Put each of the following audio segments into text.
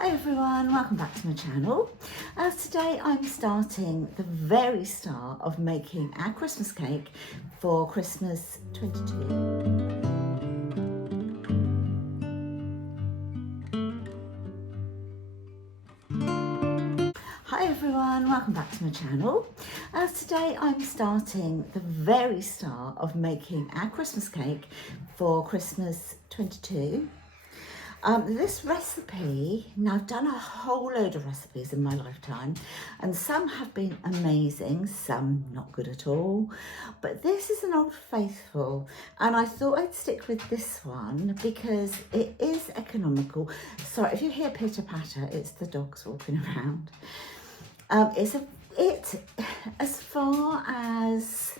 Hi everyone, welcome back to my channel. Today I'm starting the very start of making our Christmas cake for Christmas 22. Hi everyone, welcome back to my channel. Today I'm starting the very start of making our Christmas cake for Christmas 22. This recipe, now I've done a whole load of recipes in my lifetime and some have been amazing, some not good at all, but this is an old faithful and I thought I'd stick with this one because it is economical. Sorry if you hear pitter patter, it's the dogs walking around. As far as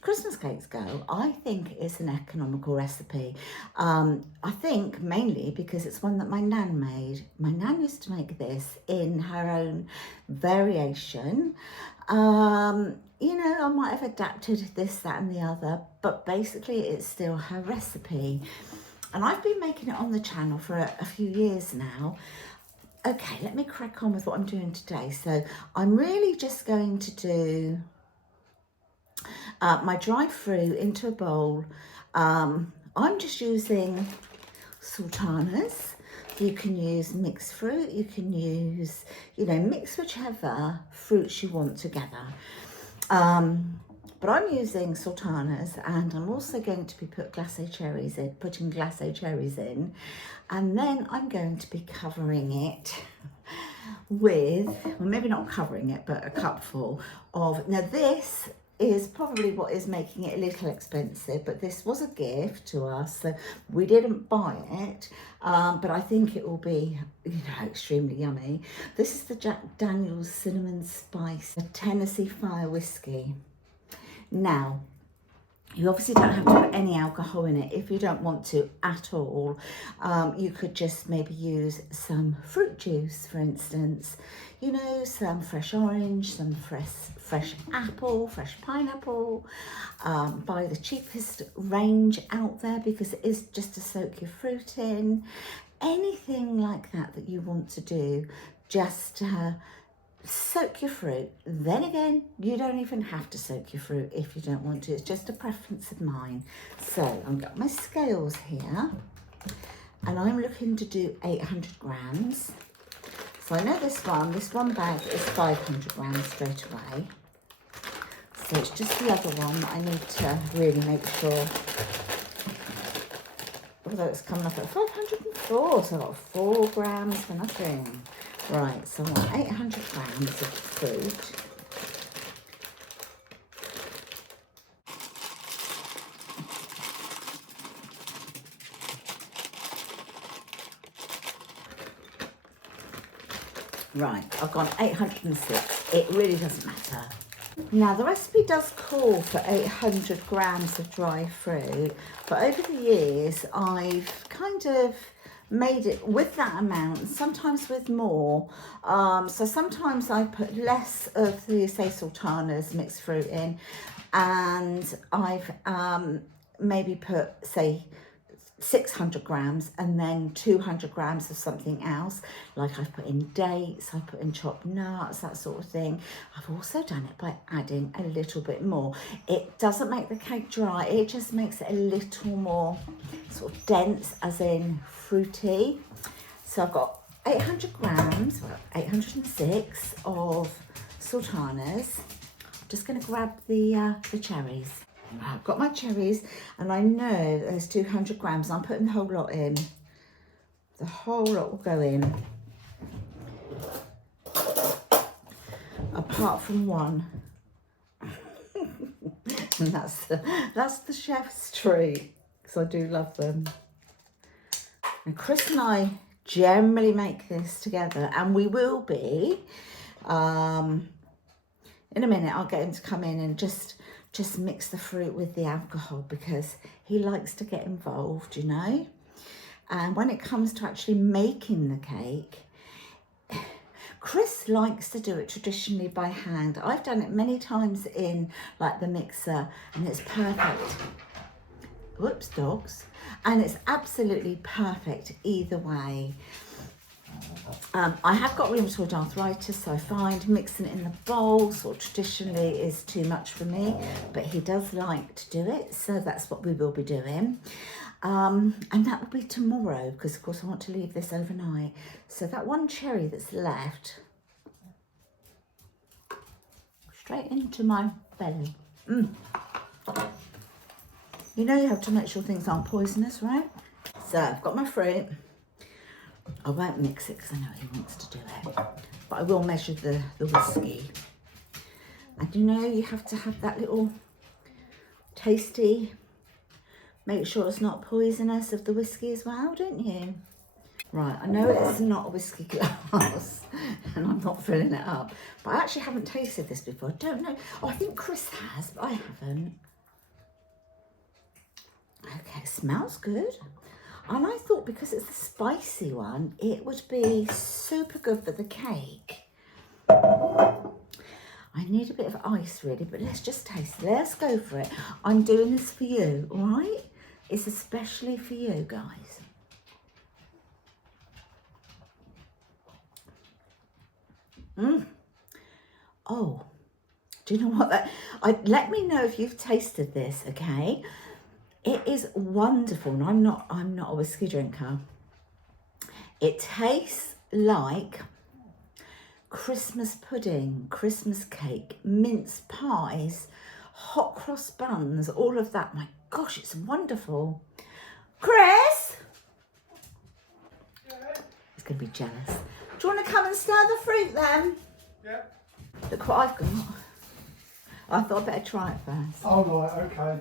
Christmas cakes go, I think it's an economical recipe. I think mainly because it's one that my nan made. My nan used to make this in her own variation. You know, I might have adapted this, that and the other, but basically it's still her recipe. And I've been making it on the channel for a few years now. Okay, let me crack on with what I'm doing today. So I'm really just going to do my dried fruit into a bowl. I'm just using sultanas. You can use mixed fruit, you can use, mix whichever fruits you want together. But I'm using sultanas and I'm also going to be putting glacé cherries in. And then I'm going to be covering it with, well, maybe not covering it, but a cupful of, now this is probably what is making it a little expensive, but this was a gift to us, so we didn't buy it, but I think it will be, extremely yummy. This is the Jack Daniel's Cinnamon Spice, a Tennessee Fire Whiskey. Now, you obviously don't have to put any alcohol in it if you don't want to at all. You could just maybe use some fruit juice, for instance. Some fresh orange, some fresh apple, fresh pineapple. Buy the cheapest range out there because it is just to soak your fruit in. Anything like that you want to do, just soak your fruit. Then again, you don't even have to soak your fruit if you don't want to. It's just a preference of mine. So I've got my scales here and I'm looking to do 800 grams. So I know this one bag is 500 grams straight away. So it's just the other one that I need to really make sure. Although it's coming up at 504, so I've got 4 grams for nothing. Right, so I want 800 grams of fruit. Right, I've gone 806. It really doesn't matter. Now, the recipe does call for 800 grams of dry fruit, but over the years, I've kind of made it with that amount, sometimes with more. So sometimes I put less of the, say, sultanas mixed fruit in, and I've maybe put, say, 600 grams and then 200 grams of something else, like I've put in dates, I put in chopped nuts, that sort of thing. I've also done it by adding a little bit more. It doesn't make the cake dry, it just makes it a little more sort of dense, as in fruity. So I've got 800 grams, well, 806 of sultanas. I'm just going to grab the cherries. I've got my cherries and I know there's 200 grams. I'm putting the whole lot in. The whole lot will go in. Apart from one. And that's the chef's treat, because I do love them. And Chris and I generally make this together, and we will be. In a minute I'll get him to come in and just mix the fruit with the alcohol because he likes to get involved, And when it comes to actually making the cake, Chris likes to do it traditionally by hand. I've done it many times in like the mixer and it's perfect. Whoops, dogs. And it's absolutely perfect either way. I have got rheumatoid arthritis, so I find mixing it in the bowl sort of traditionally is too much for me, but he does like to do it, so that's what we will be doing. And that will be tomorrow, because of course I want to leave this overnight. So that one cherry that's left, straight into my belly. You know you have to make sure things aren't poisonous, right? So I've got my fruit. I won't mix it because I know he wants to do it, but I will measure the whiskey. And you know you have to have that little tasty, make sure it's not poisonous of the whiskey as well, don't you? Right, I know it's not a whiskey glass and I'm not filling it up, but I actually haven't tasted this before. I don't know. Oh, I think Chris has, but I haven't. Okay, it smells good. And I thought because it's a spicy one, it would be super good for the cake. I need a bit of ice really, but let's just taste it. Let's go for it. I'm doing this for you, all right? It's especially for you guys. Oh, do you know what let me know if you've tasted this, okay? It is wonderful, and I'm not a whiskey drinker. It tastes like Christmas pudding, Christmas cake, mince pies, hot cross buns, all of that. My gosh, it's wonderful. Chris? Yeah. He's going to be jealous. Do you want to come and stir the fruit then? Yeah. Look what I've got. I thought I'd better try it first. Oh, right, okay.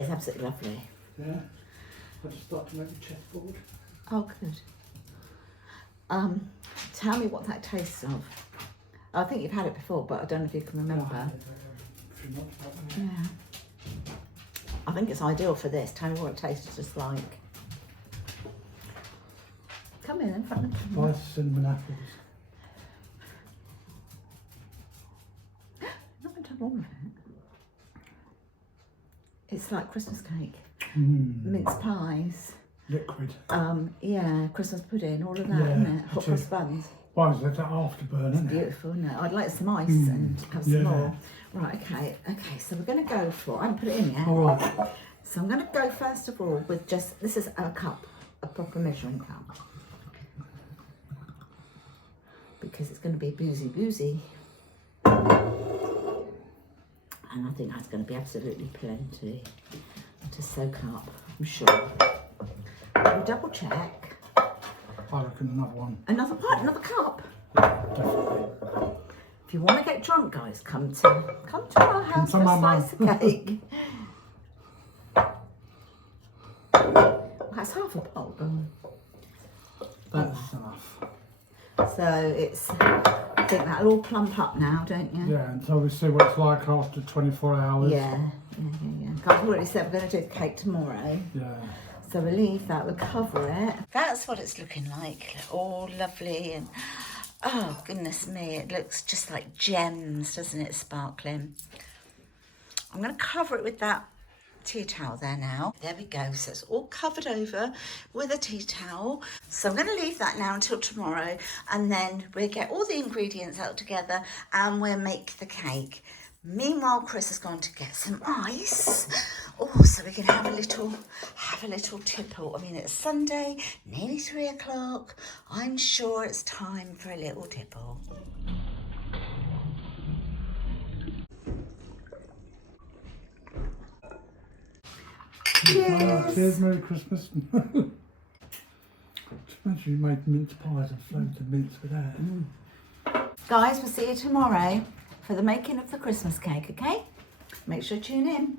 It's absolutely lovely. Yeah. I just like to make the chessboard. Oh, good. Tell me what that tastes of. I think you've had it before, but I don't know if you can remember. Yeah. I think it's ideal for this. Tell me what it tastes just like. Come in front of the camera. Spice cinnamon apples. Not going to have all of it. It's like Christmas cake, mince pies, Liquid. yeah, Christmas pudding, all of that, Yeah, isn't it? Hot it cross is. buns. Why is that afterburn, isn't it? Beautiful, isn't it? I'd like some ice and have some yeah. more. Right, okay, so we're going to go for, I haven't put it in yet. All right. So I'm going to go first of all with just, this is a cup, a proper measuring cup. Because it's going to be boozy. And I think that's going to be absolutely plenty to soak up, I'm sure. We'll double check. I reckon another one. Another cup. Yeah, definitely. If you want to get drunk, guys, come to our house for a slice of cake. That's half a bowl gone. That's enough. So it's, I think that'll all plump up now, don't you? Yeah, until we see what it's like after 24 hours. Yeah. I've already said we're going to do the cake tomorrow. Yeah. So we'll leave that, we'll cover it. That's what it's looking like, all lovely and, oh goodness me, it looks just like gems, doesn't it, sparkling. I'm going to cover it with that tea towel there now. There we go, so it's all covered over with a tea towel. So I'm going to leave that now until tomorrow, and then we'll get all the ingredients out together and we'll make the cake. Meanwhile, Chris has gone to get some ice. Oh, so we can have a little tipple. I mean, it's Sunday, nearly 3 o'clock. I'm sure it's time for a little tipple. Cheers. Cheers, Merry Christmas. Just imagine you made mince pies and floated the mince with that. Guys, we'll see you tomorrow for the making of the Christmas cake, okay? Make sure to tune in.